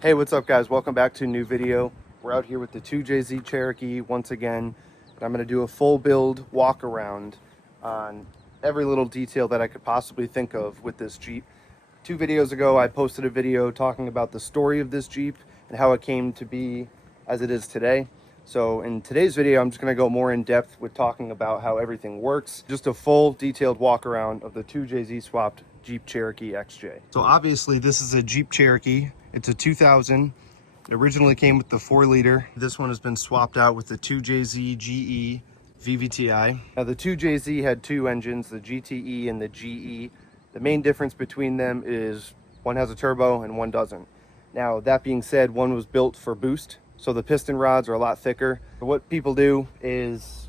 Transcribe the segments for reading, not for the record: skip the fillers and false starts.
Hey, what's up guys? Welcome back to a new video. We're out here with the 2JZ Cherokee once again, and I'm going to do a full build walk around on every little detail that I could possibly think of with this Jeep. 2 videos ago I posted a video talking about the story of this Jeep and how it came to be as it is today. So in today's video I'm just going to go more in depth with talking about how everything works. Just a full detailed walk around of the 2JZ swapped Jeep Cherokee XJ. So obviously this is a Jeep Cherokee. It's a 2000. It originally came with the 4-liter. This one has been swapped out with the 2JZ GE VVTi. Now the 2JZ had 2 engines, the GTE and the GE. The main difference between them is one has a turbo and one doesn't. Now that being said, one was built for boost, so the piston rods are a lot thicker. What people do is,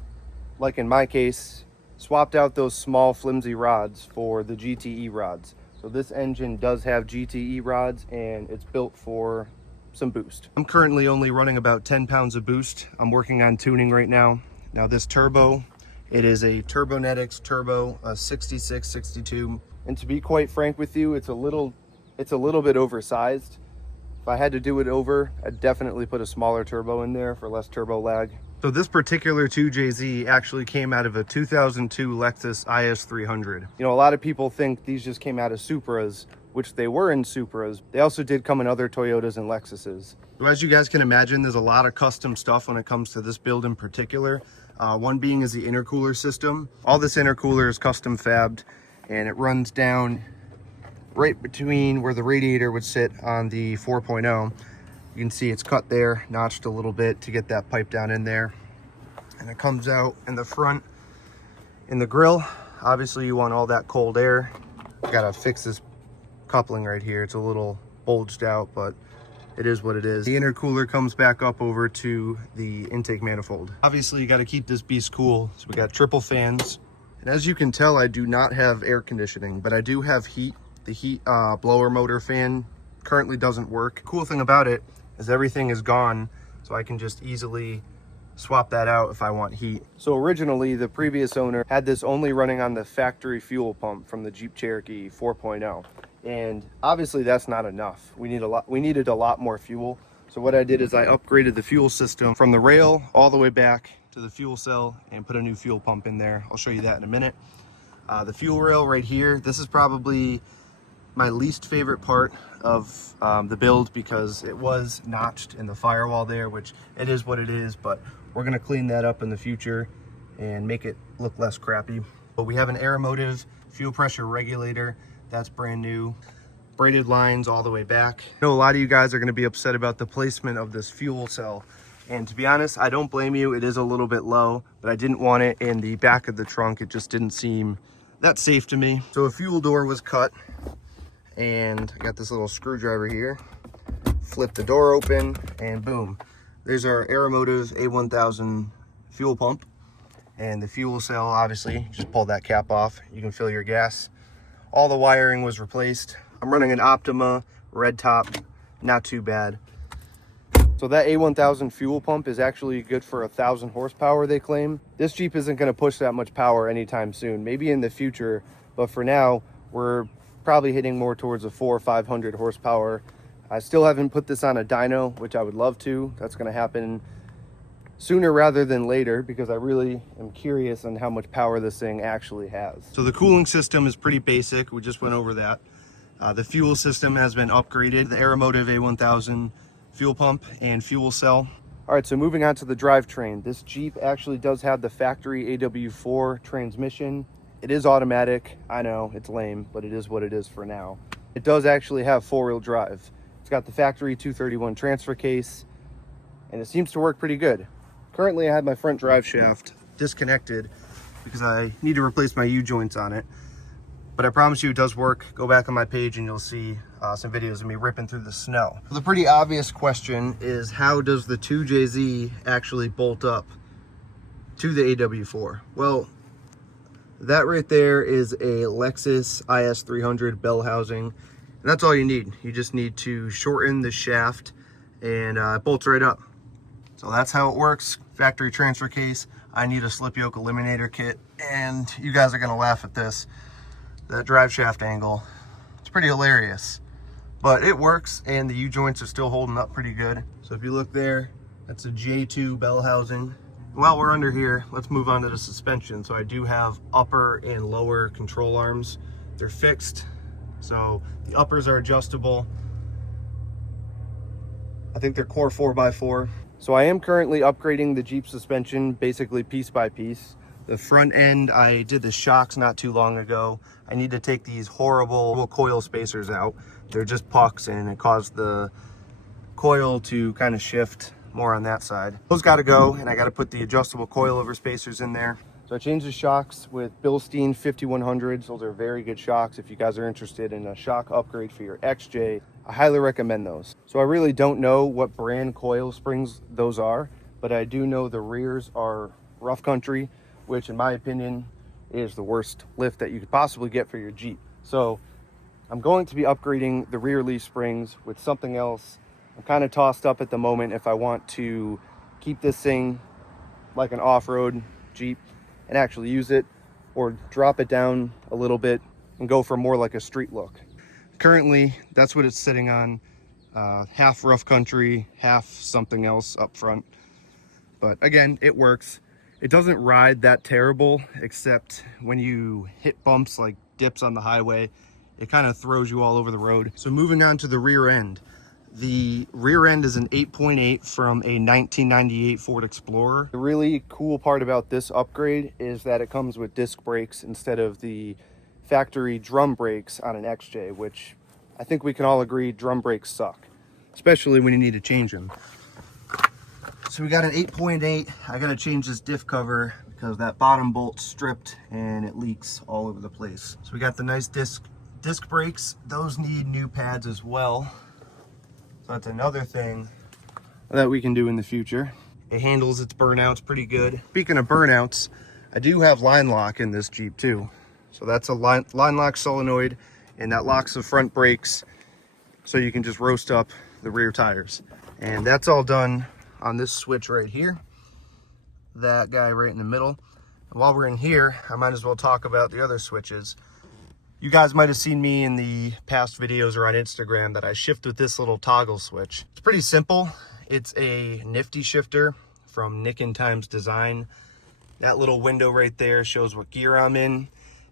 like in my case, swapped out those small flimsy rods for the GTE rods. So this engine does have GTE rods and it's built for some boost. I'm currently only running about 10 pounds of boost. I'm working on tuning right now. Now this turbo, it is a Turbonetics turbo, a 66, 62. And to be quite frank with you, it's a little bit oversized. If I had to do it over, I'd definitely put a smaller turbo in there for less turbo lag. So this particular 2JZ actually came out of a 2002 Lexus IS300. You know, a lot of people think these just came out of Supras, which they were in Supras. They also did come in other Toyotas and Lexuses. So as you guys can imagine, there's a lot of custom stuff when it comes to this build in particular. One being is the intercooler system. All this intercooler is custom fabbed and it runs down right between where the radiator would sit on the 4.0. You can see it's cut there, notched a little bit to get that pipe down in there. And it comes out in the front in the grill. Obviously you want all that cold air. You gotta fix this coupling right here. It's a little bulged out, but it is what it is. The intercooler comes back up over to the intake manifold. Obviously you gotta keep this beast cool. So we got triple fans. And as you can tell, I do not have air conditioning, but I do have heat. The heat blower motor fan currently doesn't work. Cool thing about it is everything is gone, so I can just easily swap that out if I want heat. So originally the previous owner had this only running on the factory fuel pump from the Jeep Cherokee 4.0, and obviously that's not enough. We needed a lot more fuel. So what I did is I upgraded the fuel system from the rail all the way back to the fuel cell and put a new fuel pump in there. I'll show you that in a minute. The fuel rail right here, this is probably my least favorite part of the build because it was notched in the firewall there, which it is what it is, but we're going to clean that up in the future and make it look less crappy. But we have an Aeromotive fuel pressure regulator that's brand new, braided lines all the way back. I know a lot of you guys are going to be upset about the placement of this fuel cell, and to be honest, I don't blame you. It is a little bit low, but I didn't want it in the back of the trunk. It just didn't seem that safe to me. So a fuel door was cut, and I got this little screwdriver here. Flip the door open and boom, there's our Aeromotive A1000 fuel pump. And the fuel cell, obviously, just pull that cap off, you can fill your gas. All the wiring was replaced. I'm running an Optima red top, not too bad. So that A1000 fuel pump is actually good for 1,000 horsepower, they claim. This Jeep isn't going to push that much power anytime soon, maybe in the future, but for now we're probably hitting more towards a 400 or 500 horsepower. I still haven't put this on a dyno, which I would love to. That's going to happen sooner rather than later because I really am curious on how much power this thing actually has. So the cooling system is pretty basic. We just went over that. The fuel system has been upgraded. The Aeromotive A1000 fuel pump and fuel cell. All right, so moving on to the drivetrain. This Jeep actually does have the factory AW4 transmission. It is automatic. I know, it's lame, but it is what it is for now. It does actually have 4-wheel drive. It's got the factory 231 transfer case, and it seems to work pretty good. Currently, I have my front drive shaft disconnected because I need to replace my U-joints on it. But I promise you it does work. Go back on my page and you'll see some videos of me ripping through the snow. The pretty obvious question is, how does the 2JZ actually bolt up to the AW4? Well, that right there is a Lexus IS300 bell housing. And that's all you need. You just need to shorten the shaft and it bolts right up. So that's how it works. Factory transfer case. I need a slip yoke eliminator kit, and you guys are gonna laugh at this. That drive shaft angle, it's pretty hilarious. but it works, and the U-joints are still holding up pretty good. So if you look there, that's a J2 bell housing. While we're under here, let's move on to the suspension. So I do have upper and lower control arms. They're fixed, so the uppers are adjustable. I think they're core 4x4. So I am currently upgrading the Jeep suspension basically piece by piece. The front end, I did the shocks not too long ago. I need to take these horrible coil spacers out. They're just pucks, and it caused the coil to kind of shift more on that side. Those got to go, and I got to put the adjustable coilover spacers in there. So I changed the shocks with Bilstein 5100s. Those are very good shocks. If you guys are interested in a shock upgrade for your XJ, I highly recommend those. So I really don't know what brand coil springs those are, but I do know the rears are rough country, which in my opinion is the worst lift that you could possibly get for your Jeep. So I'm going to be upgrading the rear leaf springs with something else. I'm kind of tossed up at the moment if I want to keep this thing like an off-road Jeep and actually use it, or drop it down a little bit and go for more like a street look. Currently, that's what it's sitting on, half rough country, half something else up front. But again, it works. It doesn't ride that terrible, except when you hit bumps like dips on the highway, it kind of throws you all over the road. So moving on to the rear end. The rear end is an 8.8 from a 1998 Ford Explorer. The really cool part about this upgrade is that it comes with disc brakes instead of the factory drum brakes on an XJ, which I think we can all agree drum brakes suck, especially when you need to change them. So we got an 8.8. I gotta change this diff cover because that bottom bolt's stripped and it leaks all over the place. So we got the nice disc brakes. Those need new pads as well. So that's another thing that we can do in the future. It handles its burnouts pretty good. Speaking of burnouts, I do have line lock in this Jeep too. So that's a line lock solenoid, and that locks the front brakes so you can just roast up the rear tires. And that's all done on this switch right here, that guy right in the middle. And while we're in here, I might as well talk about the other switches. You guys might have seen me in the past videos or on Instagram that I shift with this little toggle switch. It's pretty simple. It's a nifty shifter from Nick and Times Design. That little window right there shows what gear I'm in.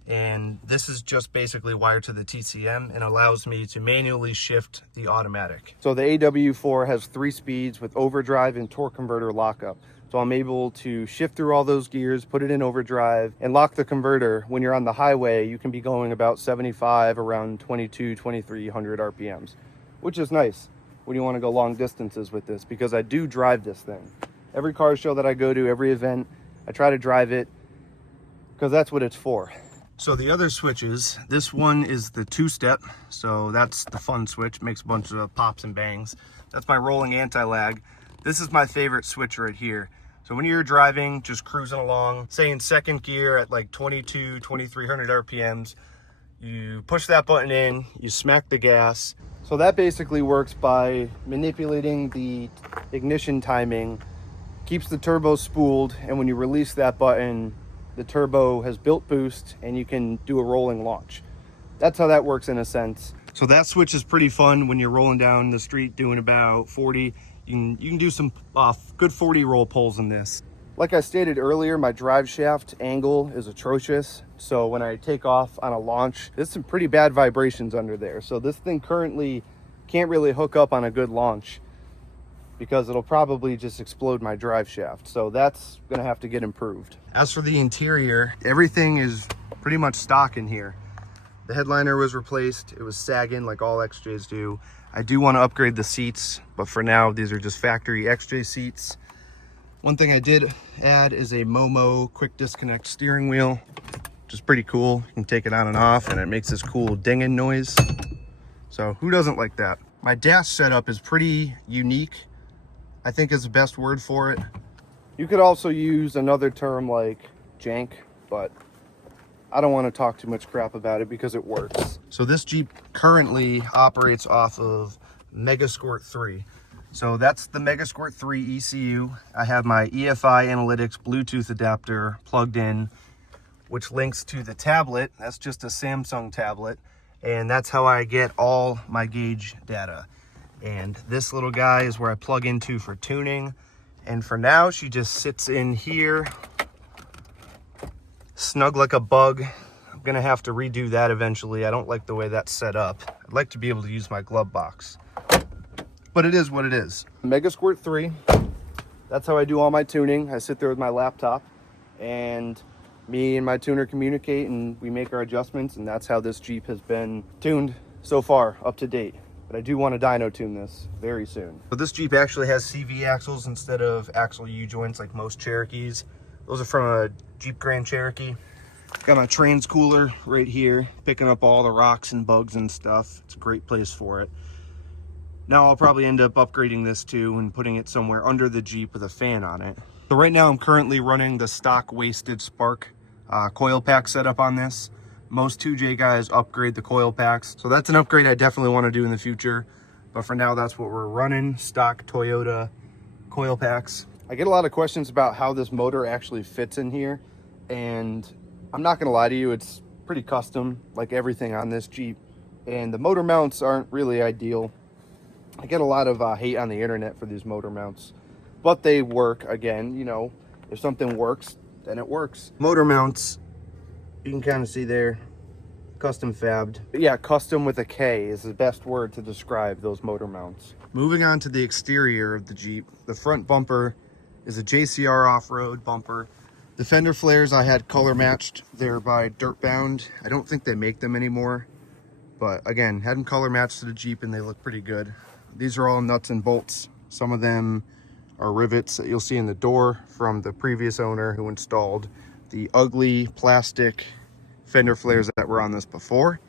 And this is just basically wired to the TCM and allows me to manually shift the automatic. So the AW4 has 3 speeds with overdrive and torque converter lockup. So I'm able to shift through all those gears, put it in overdrive, and lock the converter. When you're on the highway, you can be going about 75, around 2,300 RPMs, which is nice when you want to go long distances with this, because I do drive this thing. Every car show that I go to, every event, I try to drive it because that's what it's for. So the other switches, this one is the 2-step. So that's the fun switch, makes a bunch of pops and bangs. That's my rolling anti-lag. This is my favorite switch right here. So when you're driving, just cruising along, say in second gear at like 2,300 RPMs, you push that button in, you smack the gas. So that basically works by manipulating the ignition timing, keeps the turbo spooled, and when you release that button, the turbo has built boost and you can do a rolling launch. That's how that works in a sense. So that switch is pretty fun when you're rolling down the street doing about 40. You can do some good 40 roll pulls in this. Like I stated earlier, my drive shaft angle is atrocious. So when I take off on a launch, there's some pretty bad vibrations under there. So this thing currently can't really hook up on a good launch because it'll probably just explode my drive shaft. So that's gonna have to get improved. As for the interior, everything is pretty much stock in here. The headliner was replaced. It was sagging like all XJs do. I do want to upgrade the seats, but for now, these are just factory XJ seats. One thing I did add is a Momo quick disconnect steering wheel, which is pretty cool. You can take it on and off and it makes this cool dinging noise. So who doesn't like that? My dash setup is pretty unique, I think is the best word for it. You could also use another term like jank, but I don't want to talk too much crap about it because it works. So this Jeep currently operates off of Megasquirt 3. So that's the Megasquirt 3 ECU. I have my EFI Analytics Bluetooth adapter plugged in, which links to the tablet. That's just a Samsung tablet. and that's how I get all my gauge data. And this little guy is where I plug into for tuning. And for now, she just sits in here, snug like a bug. I'm gonna have to redo that eventually. I don't like the way that's set up. I'd like to be able to use my glove box, but it is what it is. Mega Squirt 3, that's how I do all my tuning. I sit there with my laptop, and me and my tuner communicate, and we make our adjustments, and that's how this Jeep has been tuned so far, up to date. But I do want to dyno tune this very soon. So this Jeep actually has CV axles instead of axle U-joints like most Cherokees. Those are from a Jeep Grand Cherokee. Got my trans cooler right here, picking up all the rocks and bugs and stuff. It's a great place for it. Now I'll probably end up upgrading this too and putting it somewhere under the Jeep with a fan on it. So right now I'm currently running the stock Wasted Spark coil pack setup on this. Most 2J guys upgrade the coil packs, so that's an upgrade I definitely want to do in the future. But for now, that's what we're running, stock Toyota coil packs. I get a lot of questions about how this motor actually fits in here, and I'm not gonna lie to you, it's pretty custom, like everything on this Jeep, and the motor mounts aren't really ideal. I get a lot of hate on the internet for these motor mounts, but they work. Again, you know, if something works, then it works. Motor mounts, you can kind of see there, custom fabbed. But yeah, custom with a K is the best word to describe those motor mounts. Moving on to the exterior of the Jeep, the front bumper is a JCR off-road bumper. The fender flares I had color matched. They're by Dirtbound. I don't think they make them anymore, but again, had them color matched to the Jeep and they look pretty good. These are all nuts and bolts. Some of them are rivets that you'll see in the door from the previous owner who installed the ugly plastic fender flares that were on this before.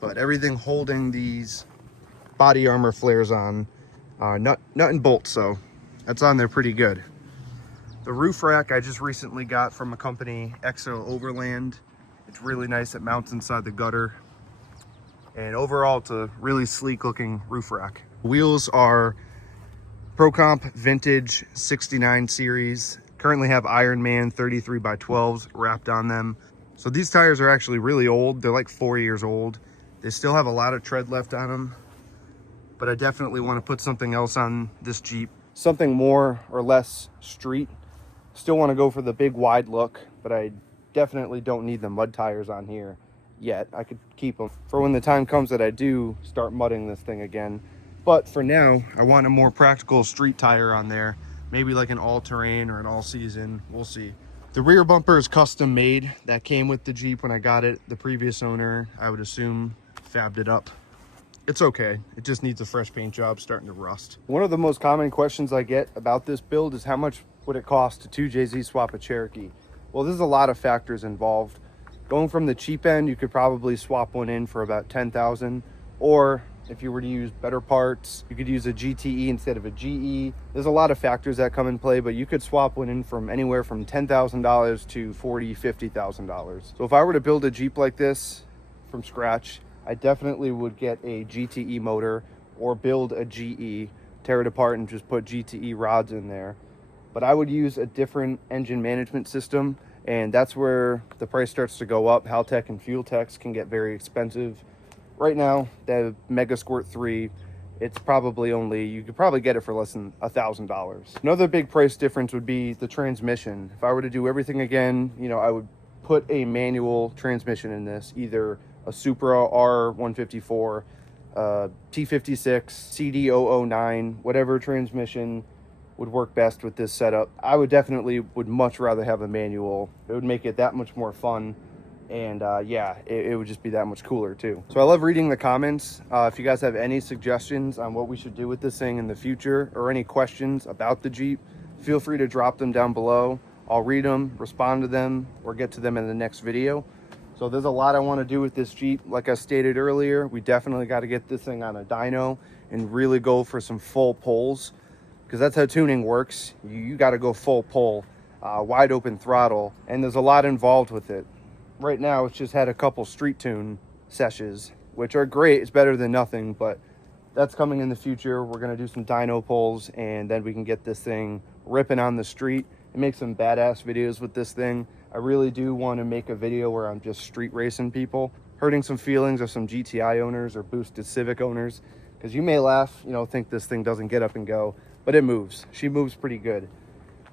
But everything holding these body armor flares on nut and bolt, so that's on there pretty good. The roof rack I just recently got from a company, Exo Overland. It's really nice. It mounts inside the gutter, and overall it's a really sleek looking roof rack. Wheels are Pro Comp Vintage 69 series. Currently have Ironman 33x12s wrapped on them. So these tires are actually really old. They're like 4 years old. They still have a lot of tread left on them, but I definitely want to put something else on this Jeep. Something more or less street. Still want to go for the big wide look, but I definitely don't need the mud tires on here yet. I could keep them for when the time comes that I do start mudding this thing again. But for now, I want a more practical street tire on there. Maybe like an all-terrain or an all-season. We'll see. The rear bumper is custom made. That came with the Jeep when I got it. The previous owner, I would assume, fabbed it up. It's okay. It just needs a fresh paint job, starting to rust. One of the most common questions I get about this build is how much would it cost to 2JZ swap a Cherokee? Well, there's a lot of factors involved. Going from the cheap end, you could probably swap one in for about $10,000, or if you were to use better parts, you could use a GTE instead of a GE. There's a lot of factors that come in play, but you could swap one in from anywhere from $10,000 to $40,000, $50,000. So if I were to build a Jeep like this from scratch, I definitely would get a GTE motor or build a GE, tear it apart and just put GTE rods in there. But I would use a different engine management system, and that's where the price starts to go up. Haltech and Fuel Techs can get very expensive. Right now, the Mega Squirt 3, it's probably you could probably get it for less than $1,000. Another big price difference would be the transmission. If I were to do everything again, you know, I would put a manual transmission in this, either a Supra R154, T56, CD009, whatever transmission would work best with this setup. I would much rather have a manual. It would make it that much more fun. And yeah, it would just be that much cooler too. So I love reading the comments. If you guys have any suggestions on what we should do with this thing in the future, or any questions about the Jeep, feel free to drop them down below. I'll read them, respond to them, or get to them in the next video. So there's a lot I want to do with this Jeep. Like I stated earlier, we definitely got to get this thing on a dyno and really go for some full pulls, because that's how tuning works. You got to go full pull, wide open throttle, and there's a lot involved with it. Right now, it's just had a couple street tune sessions, which are great. It's better than nothing, but that's coming in the future. We're going to do some dyno pulls, and then we can get this thing ripping on the street and make some badass videos with this thing. I really do want to make a video where I'm just street racing people. hurting some feelings of some GTI owners or boosted Civic owners, because you may laugh, you know, think this thing doesn't get up and go, but it moves. She moves pretty good.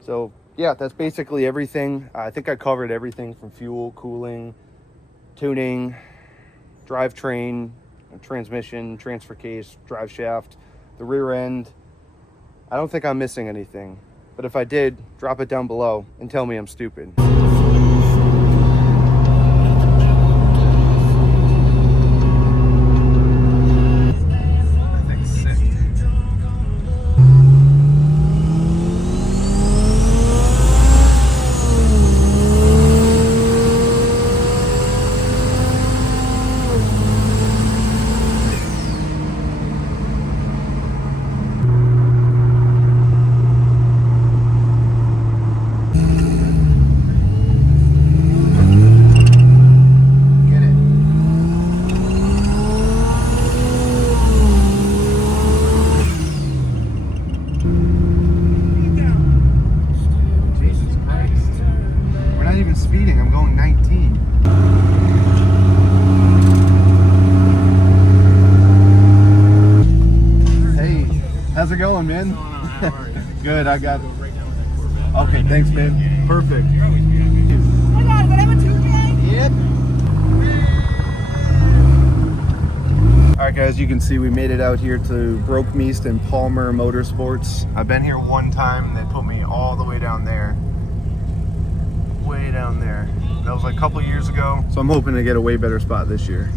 So yeah, that's basically everything. I think I covered everything from fuel, cooling, tuning, drivetrain, transmission, transfer case, drive shaft, the rear end. I don't think I'm missing anything, but if I did, drop it down below and tell me I'm stupid. Speeding, I'm going 19. Hey, how's it going, man? Good, I got it. Okay, thanks, man. Perfect. Oh my God, would I have a 2K? Yep. All right, guys, you can see we made it out here to Brokemeast and Palmer Motorsports. I've been here one time. They put me all the way down there. Way down there. That was like a couple years ago, so I'm hoping to get a way better spot this year.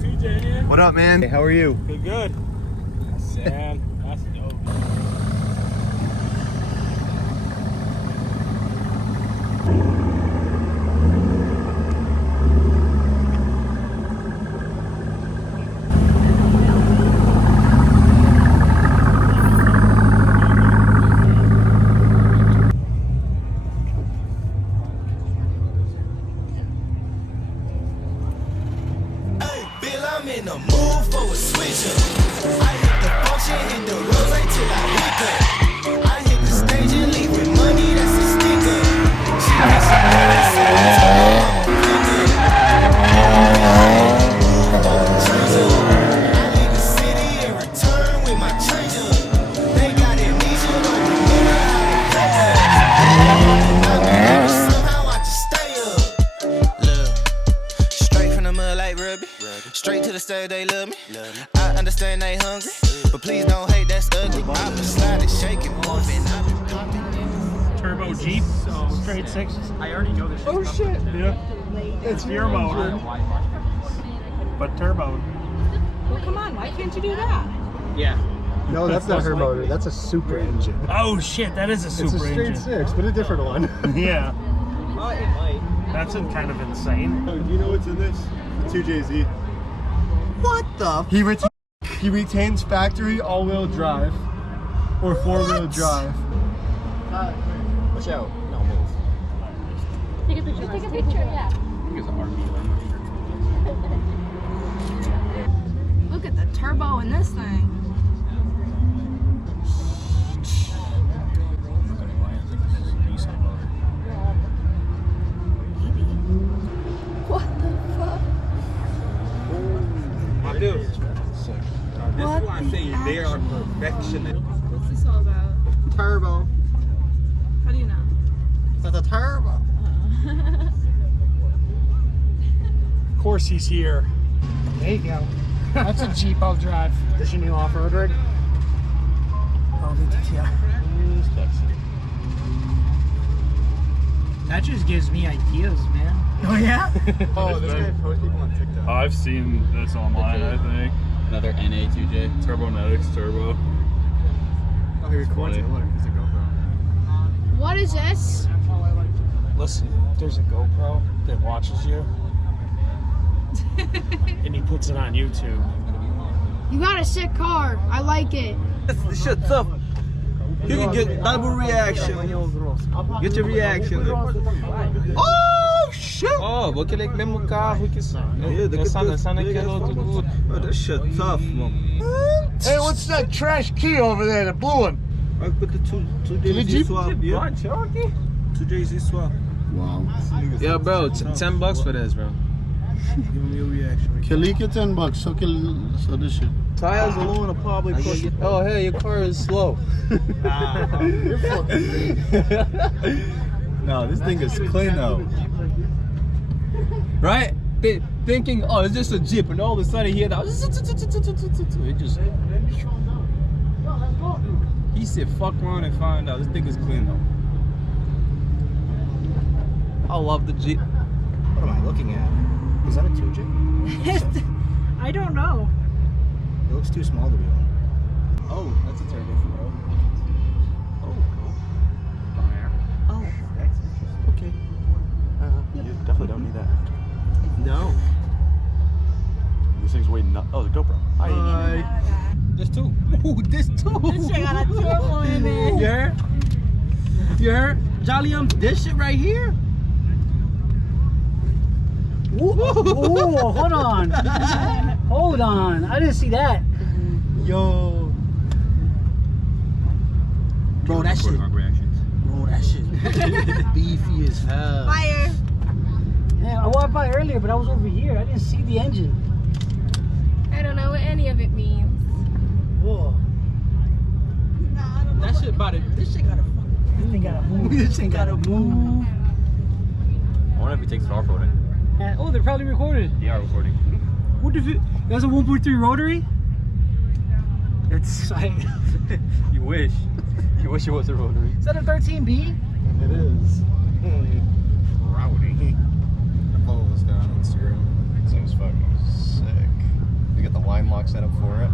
TJ, what up, man? Hey, how are you? good, good. Sam, that's dope. I'm in the mood for a switch up. I hit the function, hit the roads till I hit up. I hit the stage and leave with money, that's a sticker. She got some money, so I leave the city and return with my change up. They got amnesia, don't remember how to play up. Somehow I just stay up. Look, straight from the mud like Ruby. Straight to the stage, they love me. I understand they hungry, but please don't hate, that's ugly. I've been sliding, shaking, moving, I've been popping. Turbo Jeep, straight sixes. I already know this. Oh shit. Yeah. It's your motor, but turbo. Well, come on, why can't you do that? Yeah. No, that's not her motor. That's a super engine. Oh shit, that is a super It's a straight engine. six, but a different one. Yeah. That's kind of insane. Do you know what's in this? 2JZ. What the? He retains factory all-wheel drive or four-wheel drive. Watch out. No, move. Take a picture. Take a picture, yeah. I think it's an RV. Look at the turbo in this thing. What the fuck? My dude. This is why I'm saying they are perfectionists. What's this all about? Turbo. How do you know? That's a turbo. Of course he's here. There you go. That's a Jeep I'll drive. This your new off-road rig? Oh, yeah. That just gives me ideas, man. Oh yeah? Oh, this guy posts people on TikTok. I've seen this online, I think. Another NA2J. Turbonetics Turbo. Oh, he records it. Look, there's a GoPro. What is this? Listen, there's a GoPro that watches you, and he puts it on YouTube. You got a sick car. I like it. This shit's tough. You can get double reaction. Get your reaction. Oh shit! Oh, vou aquele mesmo carro que Essa naquele outro. Oh, that shit tough, man. Hey, what's that trash key over there, the blue one? I put the two JZ swap. Yeah. Two JZ swap. Wow. Yeah, bro, $10 for this, bro. Give me your reaction. Kelly get $10, so this shit. Tires alone are probably pushing. Oh, hey, your car is slow. No, this thing is clean though. Right? Thinking, oh, it's just a Jeep, and all of a sudden he had it just. He said, fuck around and find out. This thing is clean though. I love the Jeep. What am I looking at? Is that a 2J? I don't know. It looks too small to be on. Oh, that's a turbo for Oh, okay. You definitely don't need that. No. This thing's weighing up. Oh, the GoPro. There's two. Ooh, there's two. This shit got a turbo in it. You heard? You heard? Jolly, this shit right here. Ooh, hold on. Hold on. I didn't see that. Yo. Bro, that shit. Bro, that shit. Beefy as hell. Fire. Yeah, I walked by earlier, but I was over here. I didn't see the engine. I don't know what any of it means. Whoa. That shit about it. This shit gotta fucking. This thing gotta move. This shit gotta move. I wonder if he takes it off-roading. Oh, they're probably recorded. They are recording. What if it? That's a 1.3 rotary? It's like. You wish. You wish it was a rotary. Is that a 13B? It is. Rowdy. Follow this guy on Instagram. This thing's fucking sick. You get the line lock set up for it.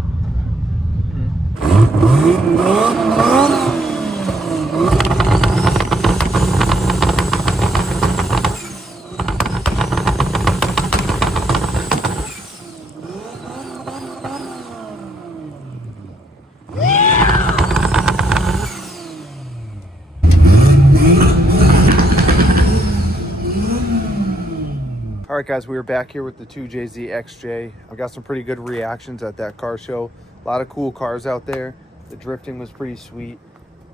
All right, guys, we are back here with the 2JZ XJ. I got some pretty good reactions at that car show. A lot of cool cars out there. The drifting was pretty sweet.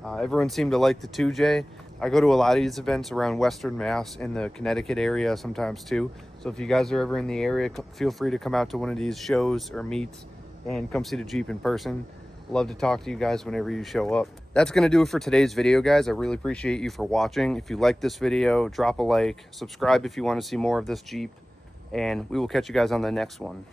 Everyone seemed to like the 2J. I go to a lot of these events around Western Mass in the Connecticut area sometimes too. So if you guys are ever in the area, feel free to come out to one of these shows or meets and come see the Jeep in person. Love to talk to you guys whenever you show up. That's going to do it for today's video, guys. I really appreciate you for watching. If you like this video, drop a like, subscribe if you want to see more of this Jeep, and we will catch you guys on the next one.